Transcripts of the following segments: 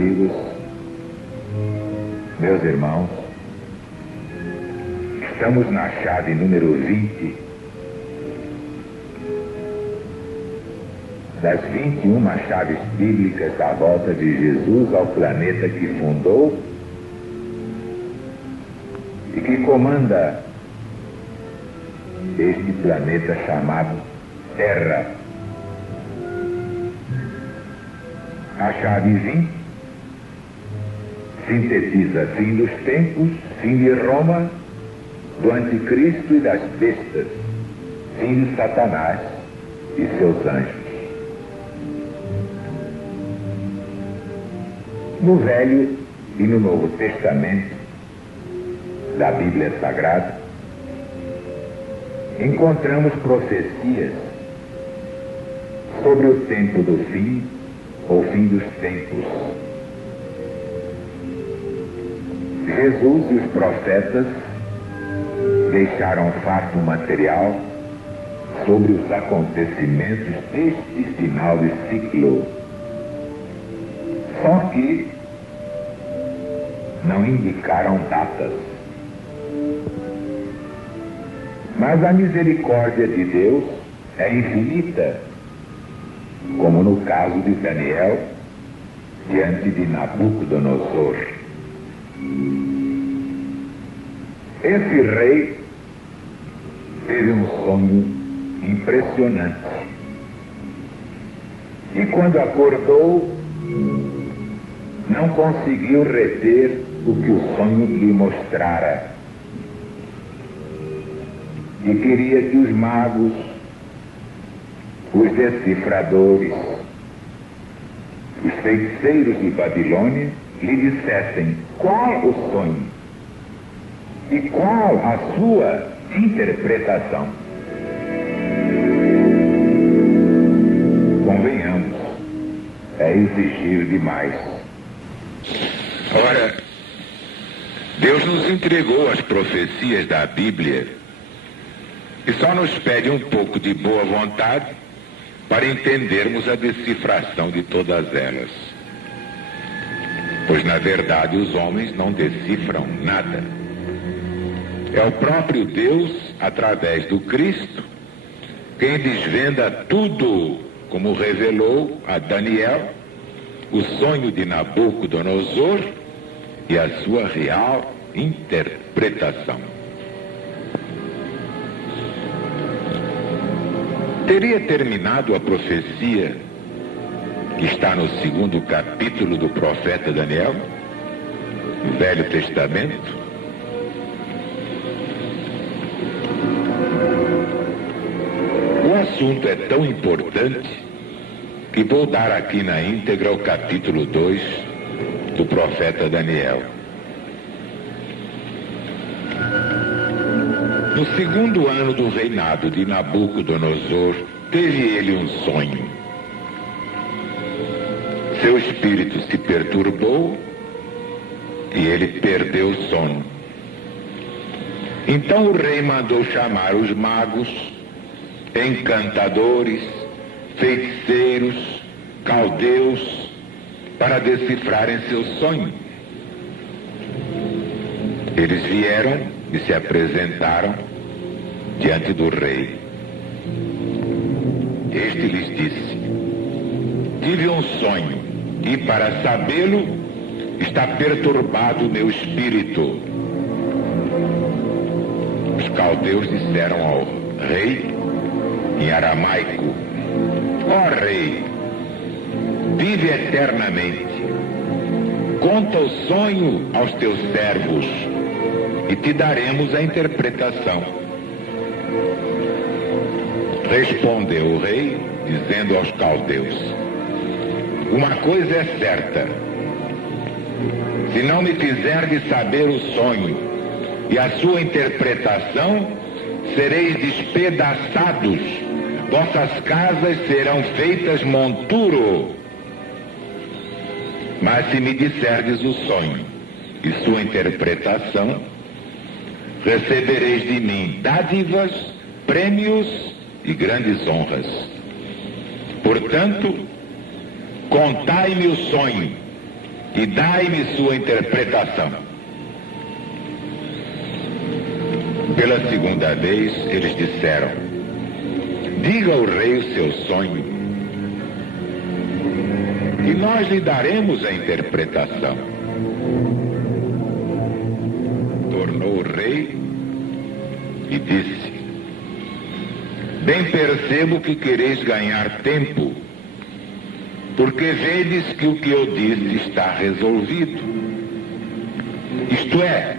amigos, meus irmãos, estamos na chave número 20 das 21 chaves bíblicas da volta de Jesus ao planeta que fundou e que comanda este planeta chamado Terra. A chave 20 sintetiza fim dos tempos, fim de Roma, do anticristo e das bestas, fim de Satanás e seus anjos. No Velho e no Novo Testamento da Bíblia Sagrada, encontramos profecias sobre o tempo do fim, ou fim dos tempos. Jesus e os profetas deixaram fato material sobre os acontecimentos deste final de ciclo. Só que não indicaram datas. Mas a misericórdia de Deus é infinita, como no caso de Daniel, diante de Nabucodonosor. Esse rei teve um sonho impressionante. E quando acordou, não conseguiu reter o que o sonho lhe mostrara. E queria que os magos, os decifradores, os feiticeiros de Babilônia lhe dissessem qual o sonho e qual a sua interpretação. Convenhamos, é exigir demais. Ora, Deus nos entregou as profecias da Bíblia e só nos pede um pouco de boa vontade para entendermos a decifração de todas elas. Pois, na verdade, os homens não decifram nada. É o próprio Deus, através do Cristo, quem desvenda tudo, como revelou a Daniel, o sonho de Nabucodonosor e a sua real interpretação. Teria terminado a profecia que está no 2º capítulo do profeta Daniel, no Velho Testamento? O assunto é tão importante que vou dar aqui na íntegra o capítulo 2 do profeta Daniel. No 2º ano do reinado de Nabucodonosor, teve ele um sonho. Seu espírito se perturbou e ele perdeu o sono. Então o rei mandou chamar os magos, encantadores, feiticeiros, caldeus, para decifrarem seu sonho. Eles vieram e se apresentaram diante do rei. Este lhes disse: tive um sonho e, para sabê-lo, está perturbado o meu espírito. Os caldeus disseram ao rei, em aramaico: ó rei, vive eternamente. Conta o sonho aos teus servos e te daremos a interpretação. Respondeu o rei, dizendo aos caldeus: uma coisa é certa, se não me fizerdes saber o sonho e a sua interpretação, sereis despedaçados, vossas casas serão feitas monturo. Mas se me disserdes o sonho e sua interpretação, recebereis de mim dádivas, prêmios e grandes honras. Portanto, contai-me o sonho e dai-me sua interpretação. Pela segunda vez, eles disseram: diga ao rei o seu sonho, e nós lhe daremos a interpretação. Tornou o rei e disse: bem percebo que quereis ganhar tempo, porque vedes que o que eu disse está resolvido. Isto é,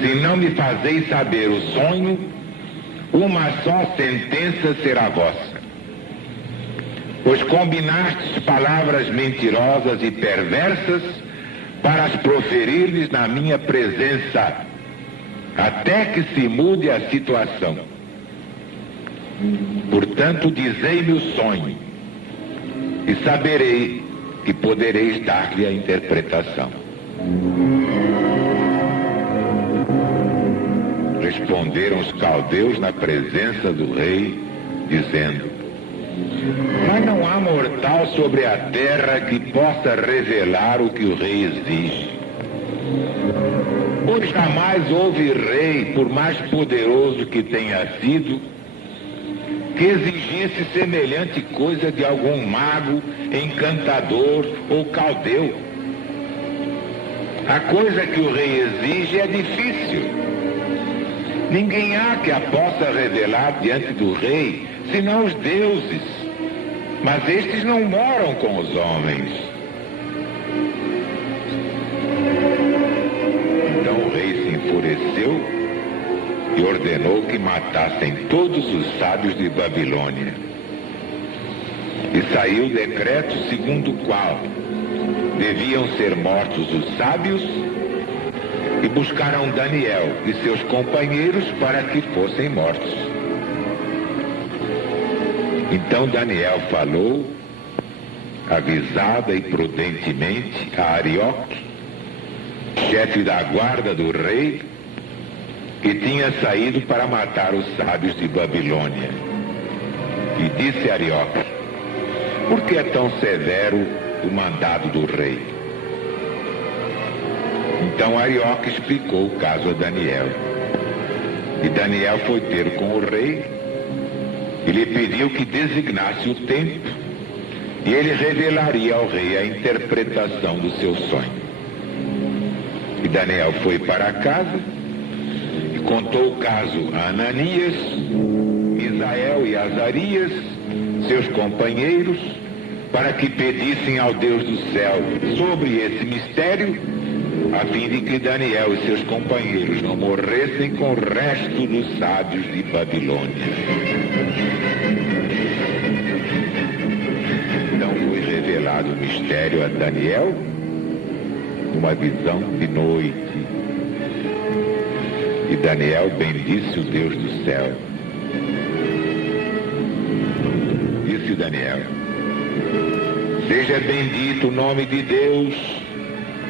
se não me fazeis saber o sonho, uma só sentença será vossa. Pois combinastes palavras mentirosas e perversas para as proferir-lhes na minha presença, até que se mude a situação. Portanto, dizei-me o sonho, e saberei que podereis dar-lhe a interpretação. Responderam os caldeus na presença do rei, dizendo: mas não há mortal sobre a terra que possa revelar o que o rei exige. Pois jamais houve rei, por mais poderoso que tenha sido, que exigisse semelhante coisa de algum mago, encantador ou caldeu. A coisa que o rei exige é difícil. Ninguém há que a possa revelar diante do rei, senão os deuses. Mas estes não moram com os homens. Então o rei se enfureceu e ordenou que matassem todos os sábios de Babilônia. E saiu o decreto segundo o qual deviam ser mortos os sábios, e buscaram Daniel e seus companheiros para que fossem mortos. Então Daniel falou, avisada e prudentemente, a Arioque, chefe da guarda do rei, que tinha saído para matar os sábios de Babilônia. E disse a Arioque: por que é tão severo o mandado do rei? Então Arioque explicou o caso a Daniel. E Daniel foi ter com o rei e lhe pediu que designasse o tempo, e ele revelaria ao rei a interpretação do seu sonho. E Daniel foi para casa e contou o caso a Ananias, Misael e Azarias, seus companheiros, para que pedissem ao Deus do céu sobre esse mistério, a fim de que Daniel e seus companheiros não morressem com o resto dos sábios de Babilônia. Então foi revelado o mistério a Daniel numa visão de noite. E Daniel bendisse o Deus do céu. Disse Daniel: seja bendito o nome de Deus,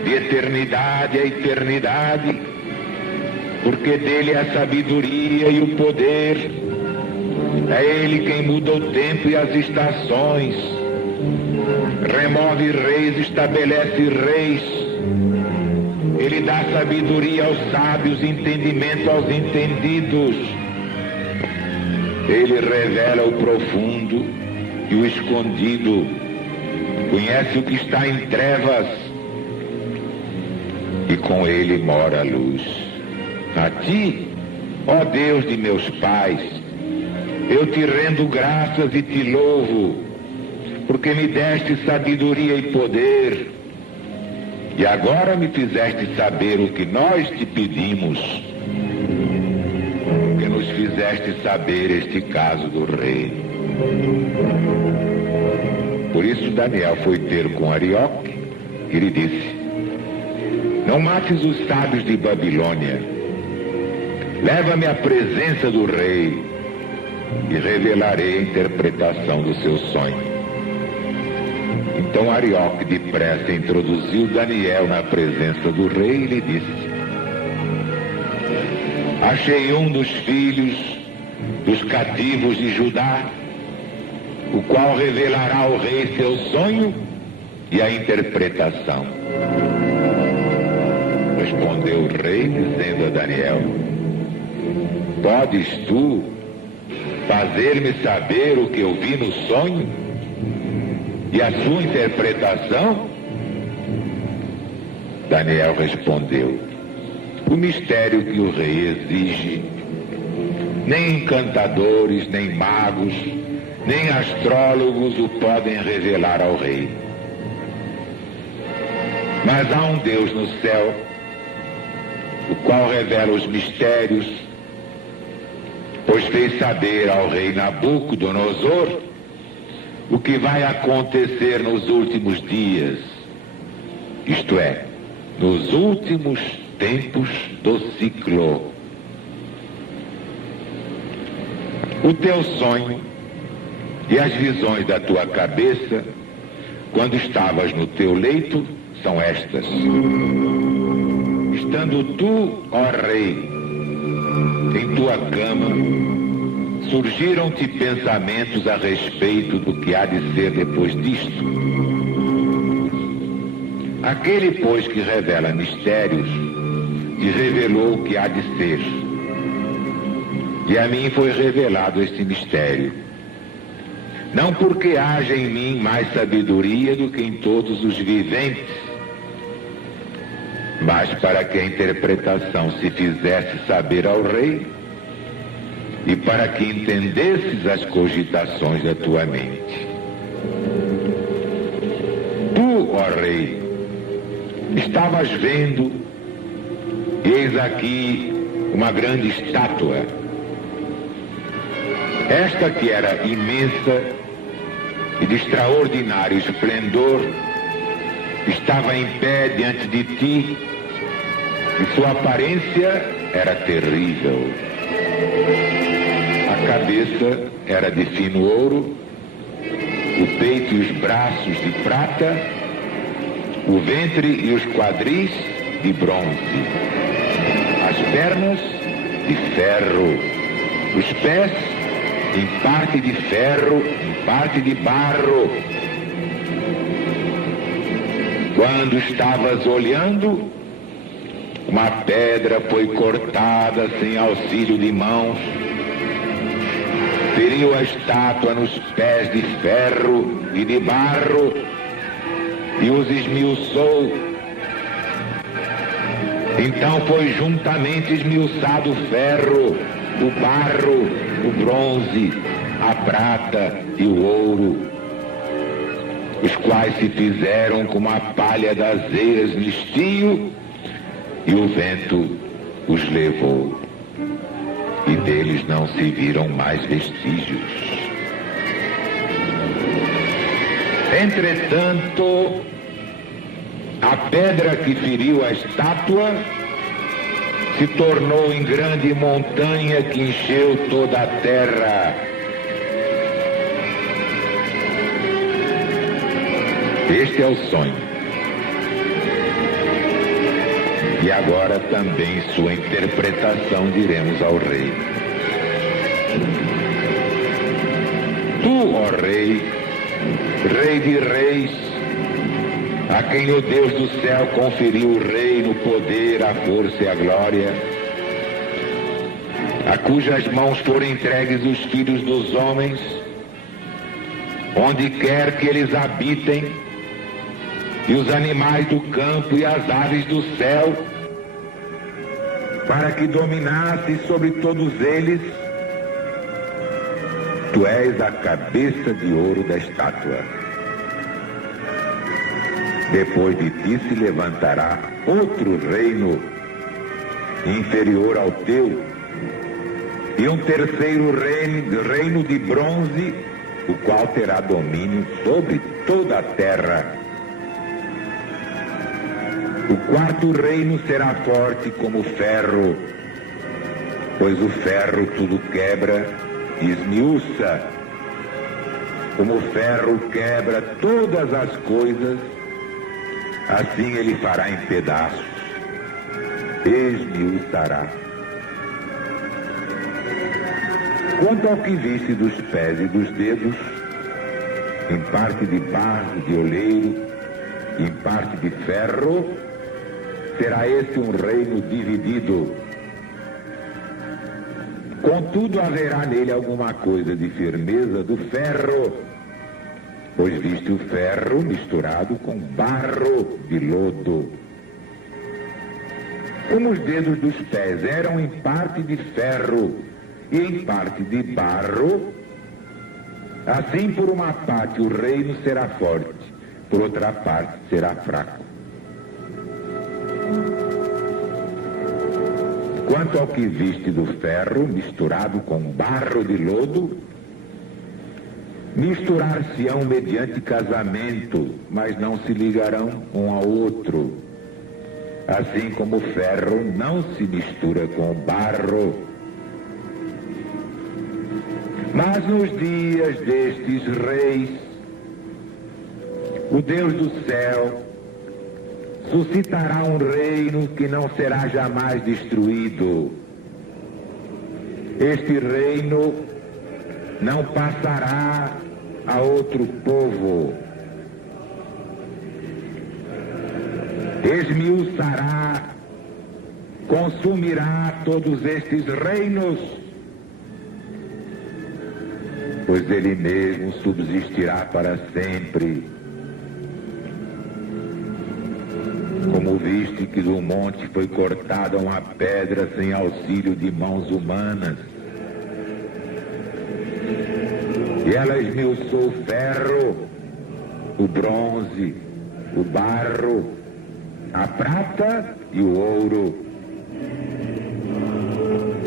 de eternidade a eternidade, porque dele é a sabedoria e o poder. É ele quem muda o tempo e as estações, remove reis, estabelece reis. Ele dá sabedoria aos sábios, entendimento aos entendidos. Ele revela o profundo e o escondido, conhece o que está em trevas, e com ele mora a luz. A ti, ó Deus de meus pais, eu te rendo graças e te louvo, porque me deste sabedoria e poder, e agora me fizeste saber o que nós te pedimos, porque nos fizeste saber este caso do rei. Por isso Daniel foi ter com Arioque e lhe disse: não mates os sábios de Babilônia, leva-me à presença do rei e revelarei a interpretação do seu sonho. Então Arioque depressa introduziu Daniel na presença do rei e lhe disse: achei um dos filhos dos cativos de Judá, o qual revelará ao rei seu sonho e a interpretação. Respondeu o rei, dizendo a Daniel: podes tu fazer-me saber o que eu vi no sonho e a sua interpretação? Daniel respondeu: o mistério que o rei exige, nem encantadores, nem magos, nem astrólogos o podem revelar ao rei. Mas há um Deus no céu, o qual revela os mistérios, pois fez saber ao rei Nabucodonosor o que vai acontecer nos últimos dias, isto é, nos últimos tempos do ciclo. O teu sonho e as visões da tua cabeça, quando estavas no teu leito, são estas. Estando tu, ó rei, em tua cama, surgiram-te pensamentos a respeito do que há de ser depois disto. Aquele, pois, que revela mistérios, te revelou o que há de ser. E a mim foi revelado este mistério. Não porque haja em mim mais sabedoria do que em todos os viventes, mas para que a interpretação se fizesse saber ao rei e para que entendesses as cogitações da tua mente. Tu, ó rei, estavas vendo, eis aqui uma grande estátua. Esta que era imensa e de extraordinário esplendor, estava em pé diante de ti, e sua aparência era terrível. A cabeça era de fino ouro, o peito e os braços de prata, o ventre e os quadris de bronze, as pernas de ferro, os pés em parte de ferro, em parte de barro. Quando estavas olhando, uma pedra foi cortada sem auxílio de mãos, feriu a estátua nos pés de ferro e de barro e os esmiuçou. Então foi juntamente esmiuçado o ferro, o barro, o bronze, a prata e o ouro, os quais se fizeram como a palha das eiras no estio, e o vento os levou, e deles não se viram mais vestígios. Entretanto, a pedra que feriu a estátua se tornou em grande montanha que encheu toda a terra. Este é o sonho. E agora também sua interpretação diremos ao rei. Tu, ó rei, rei de reis, a quem o Deus do céu conferiu o reino, o poder, a força e a glória, a cujas mãos foram entregues os filhos dos homens, onde quer que eles habitem, e os animais do campo e as aves do céu, para que dominasse sobre todos eles. Tu és a cabeça de ouro da estátua. Depois de ti se levantará outro reino inferior ao teu, e um terceiro reino de bronze, o qual terá domínio sobre toda a terra. O quarto reino será forte como o ferro, pois o ferro tudo quebra e esmiuça. Como o ferro quebra todas as coisas, assim ele fará em pedaços, esmiuçará. Quanto ao que viste dos pés e dos dedos, em parte de barro de oleiro, em parte de ferro, será esse um reino dividido. Contudo, haverá nele alguma coisa de firmeza do ferro, pois viste o ferro misturado com barro de lodo. Como os dedos dos pés eram em parte de ferro e em parte de barro, assim por uma parte o reino será forte, por outra parte será fraco. Quanto ao que viste do ferro misturado com barro de lodo, misturar-se-ão mediante casamento, mas não se ligarão um ao outro. Assim como o ferro não se mistura com o barro. Mas nos dias destes reis, o Deus do céu suscitará um reino que não será jamais destruído. Este reino não passará a outro povo. Esmiuçará, consumirá todos estes reinos, pois ele mesmo subsistirá para sempre. Como viste que do monte foi cortada uma pedra sem auxílio de mãos humanas, e ela esmiuçou o ferro, o bronze, o barro, a prata e o ouro.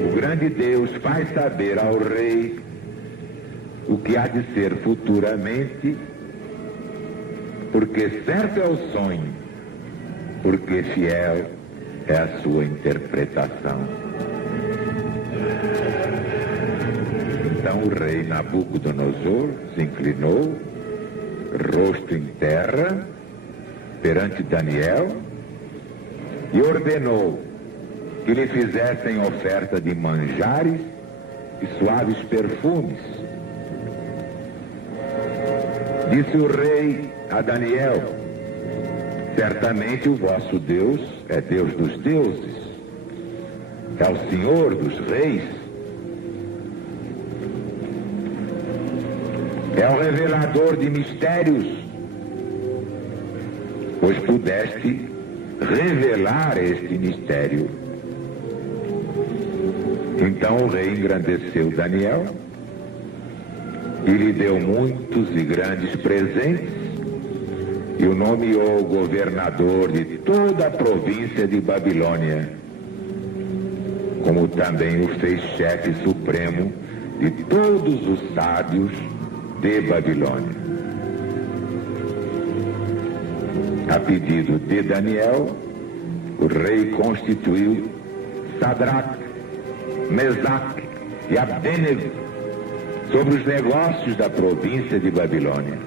O grande Deus faz saber ao rei o que há de ser futuramente, porque certo é o sonho, porque fiel é a sua interpretação. Então o rei Nabucodonosor se inclinou, rosto em terra, perante Daniel, e ordenou que lhe fizessem oferta de manjares e suaves perfumes. Disse o rei a Daniel: certamente o vosso Deus é Deus dos deuses, é o Senhor dos reis, é o revelador de mistérios, pois pudeste revelar este mistério. Então o rei engrandeceu Daniel e lhe deu muitos e grandes presentes, e o nomeou governador de toda a província de Babilônia, como também o fez chefe supremo de todos os sábios de Babilônia. A pedido de Daniel, o rei constituiu Sadraque, Mesaque e Abdênego sobre os negócios da província de Babilônia.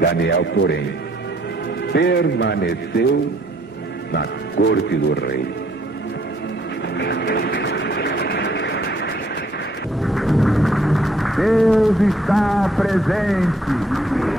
Daniel, porém, permaneceu na corte do rei. Deus está presente.